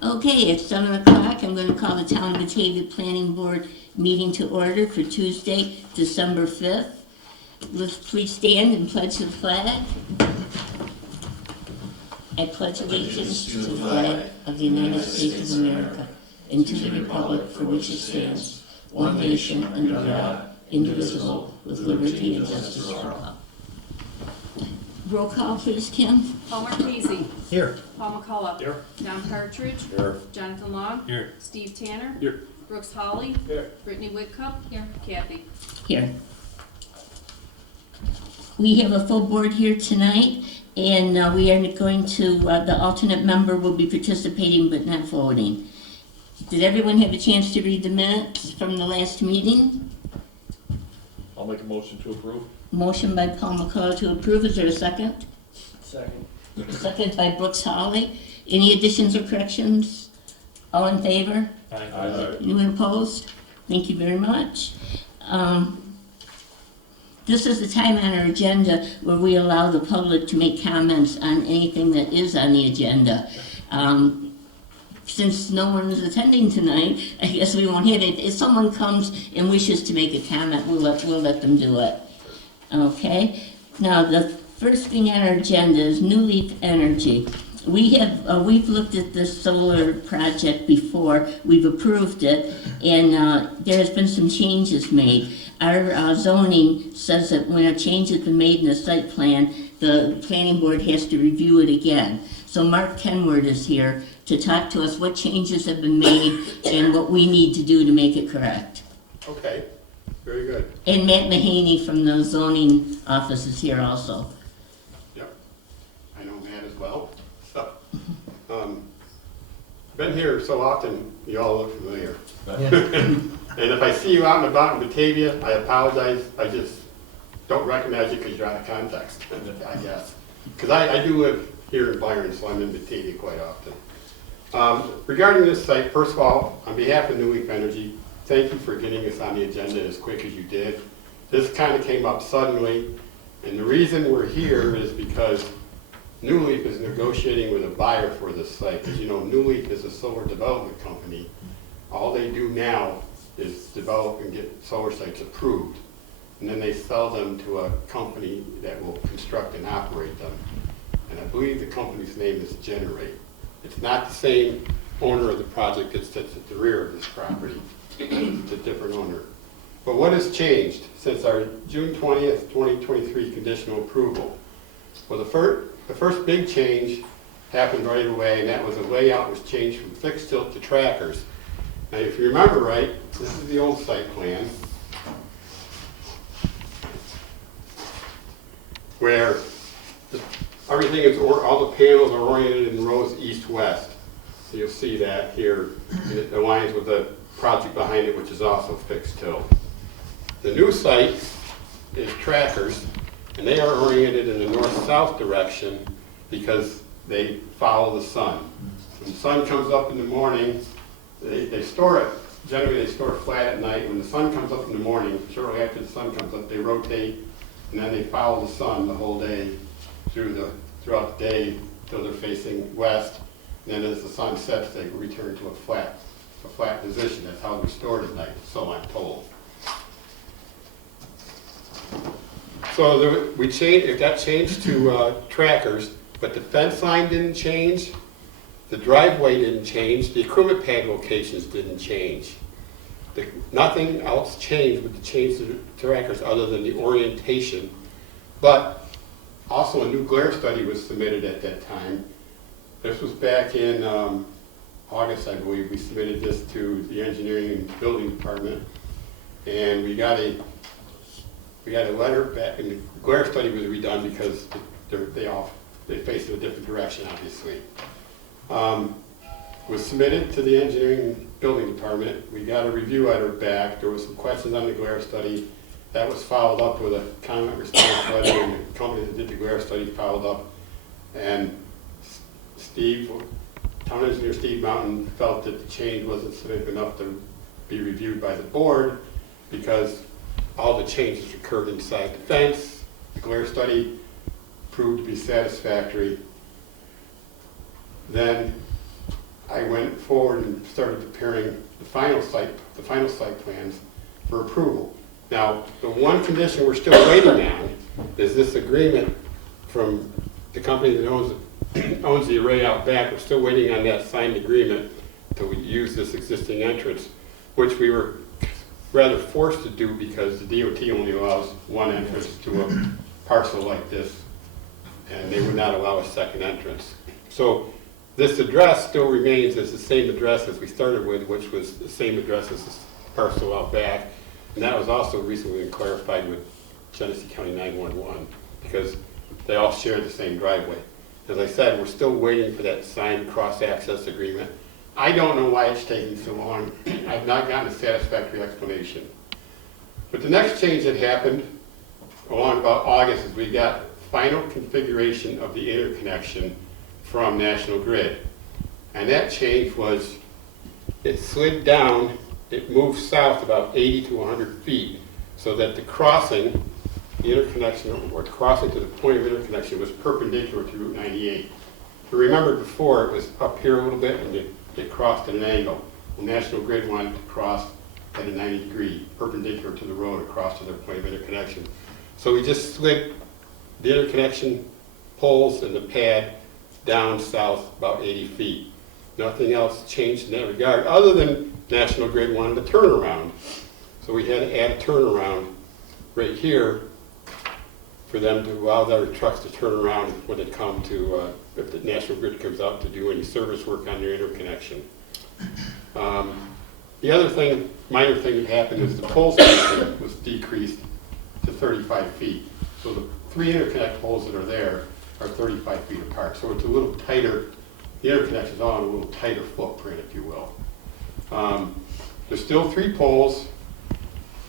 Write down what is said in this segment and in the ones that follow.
Okay, it's 7 o'clock. I'm going to call the Town of Batavia Planning Board meeting to order for Tuesday, December 5th. Let's please stand and pledge the flag. I pledge allegiance to the flag of the United States of America and to the republic for which it stands, one nation under God, indivisible, with liberty and justice for all. Roll call, please, Kim. Paul Marquesi. Here. Paul McCullough. Here. John Partridge. Here. Jonathan Long. Here. Steve Tanner. Here. Brooks Hawley. Here. Brittany Whitcup. Here. Kathy. Here. We have a full board here tonight, and we are going to, the alternate member will be participating but not voting. Did everyone have a chance to read the minutes from the last meeting? I'll make a motion to approve. Motion by Paul McCullough to approve. Is there a second? Second. Second by Brooks Hawley. Any additions or corrections? All in favor? Aye. Anyone opposed? Thank you very much. This is the time on our agenda where we allow the public to make comments on anything that is on the agenda. Since no one is attending tonight, I guess we won't have it. If someone comes and wishes to make a comment, we'll let them do it. Okay? Now, the first thing on our agenda is Newleaf Energy. We've looked at this solar project before, we've approved it, and there has been some changes made. Our zoning says that when a change has been made in the site plan, the planning board has to review it again. So Mark Kenward is here to talk to us what changes have been made and what we need to do to make it correct. Okay, very good. And Matt Mahaney from the zoning office is here also. Yep, I know Matt as well. So, been here so often, you all look familiar. And if I see you out and about in Batavia, I apologize. I just don't recognize you because you're out of context, I guess. Because I do live here in Byron, so I'm in Batavia quite often. Regarding this site, first of all, on behalf of Newleaf Energy, thank you for getting us on the agenda as quick as you did. This kind of came up suddenly, and the reason we're here is because Newleaf is negotiating with a buyer for this site. As you know, Newleaf is a solar development company. All they do now is develop and get solar sites approved, and then they sell them to a company that will construct and operate them. And I believe the company's name is GENESEE. It's not the same owner of the project that sits at the rear of this property. It's a different owner. But what has changed since our June 20th, 2023 conditional approval? Well, the first big change happened right away, and that was the layout was changed from fixed tilt to trackers. Now, if you remember right, this is the old site plan, where everything is, all the panels are oriented in rows east-west. So you'll see that here, and it aligns with the project behind it, which is also fixed tilt. The new site is trackers, and they are oriented in the north-south direction because they follow the sun. When the sun comes up in the morning, they store it, generally they store it flat at night. When the sun comes up in the morning, shortly after the sun comes up, they rotate, and then they follow the sun the whole day throughout the day until they're facing west. And then as the sun sets, they return to a flat position. That's how they're stored at night, so I'm told. So it got changed to trackers, but the fence line didn't change, the driveway didn't change, the equipment pad locations didn't change. Nothing else changed with the change to trackers other than the orientation. But also a new glare study was submitted at that time. This was back in August, I believe. We submitted this to the engineering and building department, and we got a letter back, and the glare study was redone because they faced in a different direction, obviously. Was submitted to the engineering and building department. We got a review letter back. There was some questions on the glare study. That was followed up with a comment response letter, and the company that did the glare study followed up. And Town Engineer Steve Mountain felt that the change wasn't significant enough to be reviewed by the board because all the changes occurred inside the fence. The glare study proved to be satisfactory. Then I went forward and started preparing the final site plans for approval. Now, the one condition we're still waiting on is this agreement from the company that owns the array out back. We're still waiting on that signed agreement to use this existing entrance, which we were rather forced to do because the DOT only allows one entrance to a parcel like this, and they would not allow a second entrance. So this address still remains as the same address as we started with, which was the same address as this parcel out back. And that was also recently clarified with Genesee County 911 because they all share the same driveway. As I said, we're still waiting for that signed cross-access agreement. I don't know why it's taking so long. I've not gotten a satisfactory explanation. But the next change that happened along about August is we got final configuration of the interconnection from National Grid. And that change was, it slid down, it moved south about 80 to 100 feet so that the crossing, the interconnection, or crossing to the point of interconnection was perpendicular to Route 98. If you remember before, it was up here a little bit and it crossed at an angle. Well, National Grid wanted to cross at a 90 degree, perpendicular to the road across to their point of interconnection. So we just slid the interconnection poles and the pad down south about 80 feet. Nothing else changed in that regard, other than National Grid wanted a turnaround. So we had to add a turnaround right here for them to allow their trucks to turn around when they come to, if the National Grid comes out to do any service work on their interconnection. The other thing, minor thing that happened is the pole spacing was decreased to 35 feet. So the 3 interconnect poles that are there are 35 feet apart. So it's a little tighter, the interconnection is on a little tighter footprint, if you will. There's still 3 poles.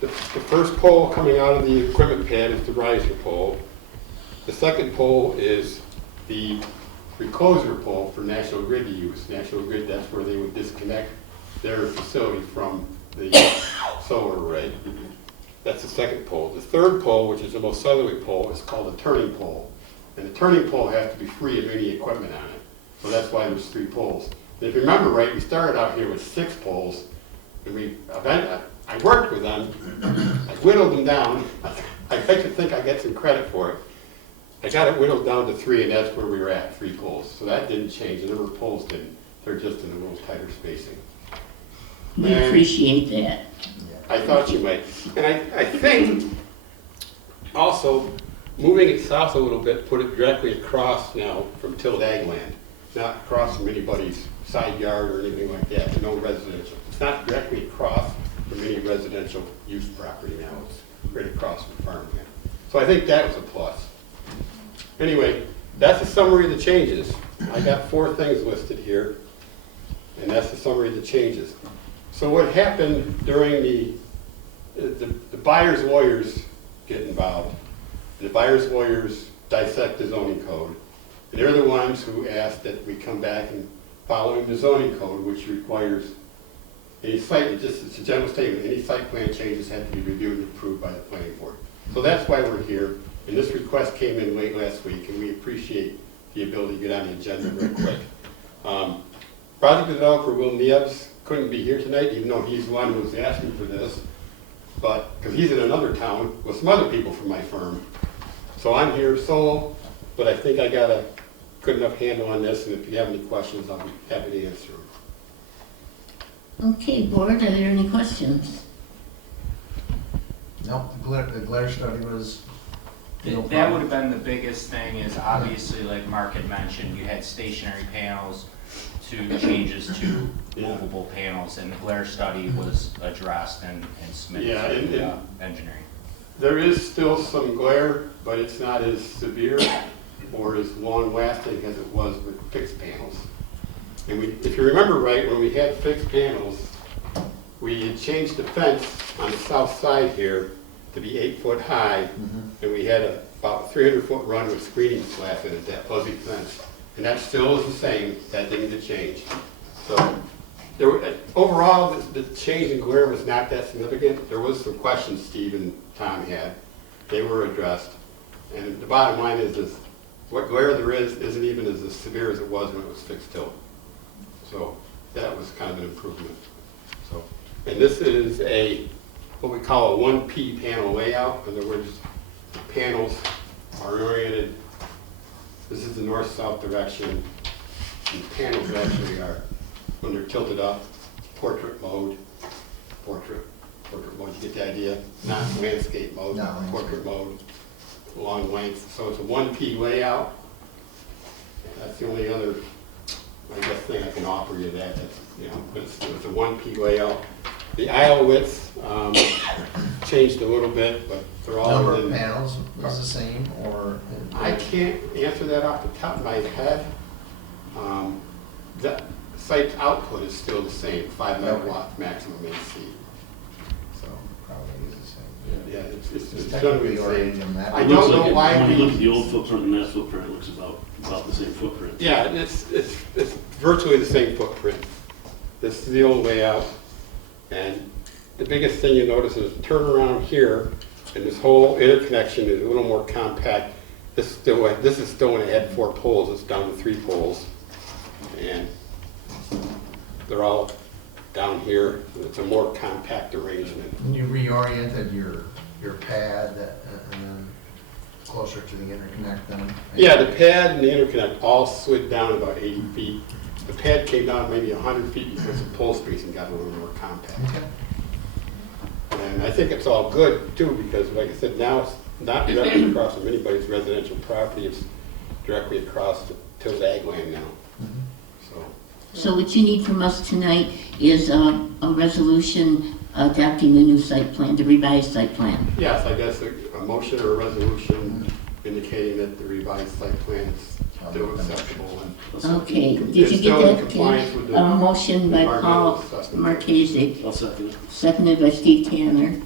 The first pole coming out of the equipment pad is the riser pole. The second pole is the recloser pole for National Grid to use. National Grid, that's where they would disconnect their facility from the solar array. That's the second pole. The third pole, which is the most southerly pole, is called a turning pole. And the turning pole has to be free of any equipment on it. So that's why there's 3 poles. And if you remember right, we started out here with 6 poles, and I worked with them, I whittled them down. I like to think I get some credit for it. I got it whittled down to 3, and that's where we were at, 3 poles. So that didn't change. The number of poles didn't. They're just in a little tighter spacing. We appreciate that. I thought you might. And I think also moving it south a little bit, put it directly across now from tilled ag land, not across from anybody's side yard or anything like that, no residential. It's not directly across from any residential use property now, it's right across from farmland. So I think that was a plus. Anyway, that's a summary of the changes. I got 4 things listed here, and that's the summary of the changes. So what happened during the buyer's lawyers get involved. The buyer's lawyers dissect the zoning code. And they're the ones who asked that we come back and following the zoning code, which requires any site, just it's a general statement, any site plan changes have to be reviewed and approved by the planning board. So that's why we're here. And this request came in late last week, and we appreciate the ability to get on the agenda real quick. Project developer Will Niebs couldn't be here tonight, even though he's the one who was asking for this, but because he's in another town with some other people from my firm. So I'm here solo, but I think I got a good enough handle on this, and if you have any questions, I'll be happy to answer them. Okay, board, are there any questions? Nope, the glare study was. That would have been the biggest thing is obviously, like Mark had mentioned, you had stationary panels to changes to movable panels, and the glare study was addressed and submitted to engineering. There is still some glare, but it's not as severe or as long-lasting as it was with fixed panels. And if you remember right, when we had fixed panels, we had changed the fence on the south side here to be 8 foot high, and we had about 300-foot run with screening slats in it, that fuzzy fence. And that still is the same, that didn't get changed. So overall, the change in glare was not that significant. There was some questions Steve and Tom had. They were addressed. And the bottom line is what glare there is isn't even as severe as it was when it was fixed tilt. So that was kind of an improvement. So, and this is what we call a 1P panel layout. In other words, the panels are oriented, this is the north-south direction. The panels actually are, when they're tilted up, portrait mode, portrait mode, you get the idea? Not landscape mode, No, landscape. portrait mode, long length. So it's a 1P layout. That's the only other, I guess, thing I can offer you that. That's, but it's a 1P layout. The aisle width changed a little bit, but they're all Number of within. panels was the same, or? I can't answer that off the top of my head. The site's output is still the same, 5 megawatts maximum AC. So, Probably is the same. yeah, it's It's generally technically the already same. in that. I It don't looks know like it- why when you we- look at the old footprint and that footprint, it looks about the same footprint. Yeah, it's virtually the same footprint. This is the old layout, and the biggest thing you notice is turn around here, and this whole interconnection is a little more compact. This is still when it had 4 poles, it's down to 3 poles, and they're all down here. It's a more compact arrangement. And you reoriented your pad and then closer to the interconnect then? Yeah, the pad and the interconnect all slid down about 80 feet. The pad came down maybe 100 feet because the pole spacing got a little more compact. Okay. And I think it's all good too, because like I said, now it's not directly across from anybody's residential property, it's directly across to ag land now. So, So what you need from us tonight is a resolution adopting the new site plan, the revised site plan. yes, I guess a motion or a resolution indicating that the revised site plan is still acceptable and Okay, did it's you still in get that? compliance with the A motion by Paul environmental assessment. Marchese, I'll second it. seconded by Steve Tanner.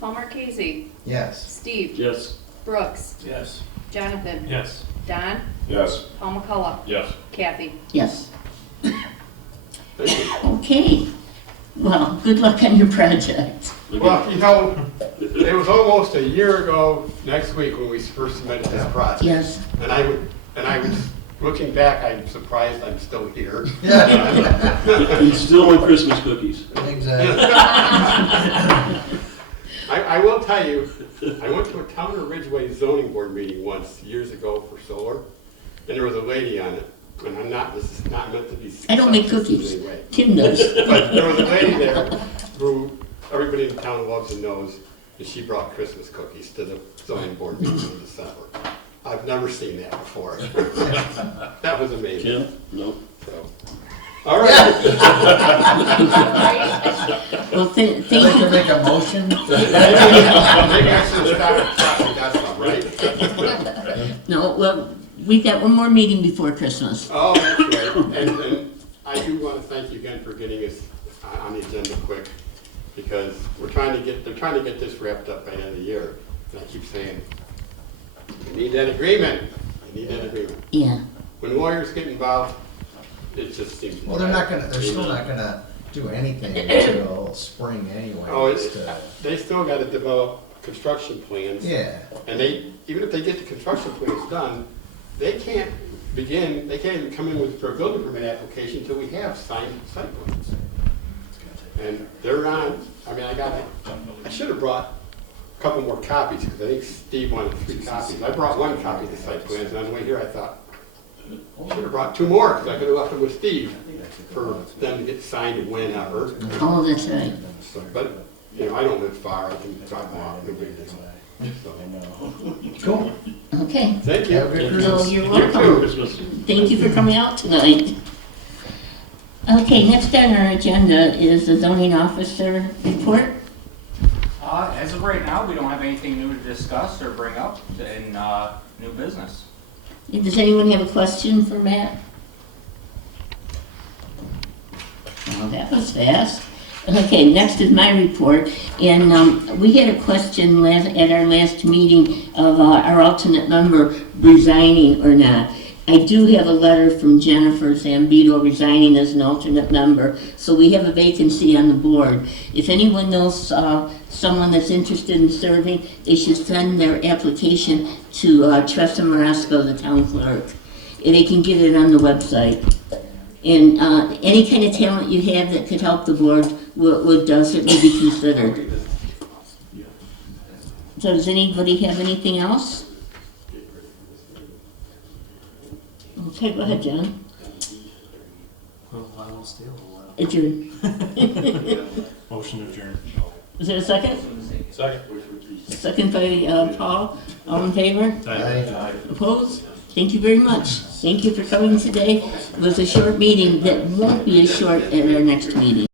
Paul Marquesi, Yes. Steve, Yes. Brooks, Yes. Jonathan, Yes. Don, Yes. Paul McCullough, Yes. Kathy. Yes. Thank you. Okay. Well, good luck on your project. Well, it was almost a year ago next week when we first submitted this project. Yes. And I was, looking back, I'm surprised I'm still here. Yeah, And still on Christmas cookies. exactly. I will tell you, I went to a Town of Ridgeway zoning board meeting once, years ago for solar, and there was a lady on it, and this is not meant to be. I don't make sexist cookies. in any way. Tim does. But there was a lady there who everybody in town loves and knows, and she brought Christmas cookies to the zoning board meeting in December. I've never seen that before. That was amazing. Kim? No. So, all right. Well, I'd like thank to you. make a motion. Maybe I should have started talking, that's all right. No, well, we've got one more meeting before Christmas. Oh, that's right. And I do want to thank you again for getting us on the agenda quick, because they're trying to get this wrapped up by the end of the year. And I keep saying, you need that agreement. You need that agreement. Yeah. When lawyers get involved, it just seems. Well, they're still not gonna do anything until spring anyway. Oh, It's, they still got to develop construction plans. Yeah, And even if they get the construction plans done, they can't even come in for a building permit application until we have signed site plans. And they're on, I should have brought a couple more copies, because I think Steve wanted 3 copies. I brought 1 copy of the site plans, and on the way here I thought, I should have brought 2 more, because I could have left them with Steve for them to get signed whenever. Oh, that's right. So, but, I don't live far, I can drop them off, no big deal. So, cool. Okay. thank you. Have a good No, Christmas. you're You welcome. too. Christmas. Thank you for coming out tonight. Okay, next on our agenda is the zoning officer report. As of right now, we don't have anything new to discuss or bring up in new business. Does anyone have a question for Matt? Oh, that was fast. Okay, next is my report, and we had a question at our last meeting of our alternate member resigning or not. I do have a letter from Jennifer Zambito resigning as an alternate member, so we have a vacancy on the board. If anyone knows someone that's interested in serving, they should send their application to Tressa Marasco, the town clerk. And they can get it on the website. And any kind of talent you have that could help the board would certainly be considered. So does anybody have anything else? Okay, go ahead, John. Well, I will stay a little while. Adjourn. Motion to adjourn. Is there a second? Second. Second by Paul. All in favor? Aye. Opposed? Thank you very much. Thank you for coming today. It was a short meeting that won't be as short at our next meeting.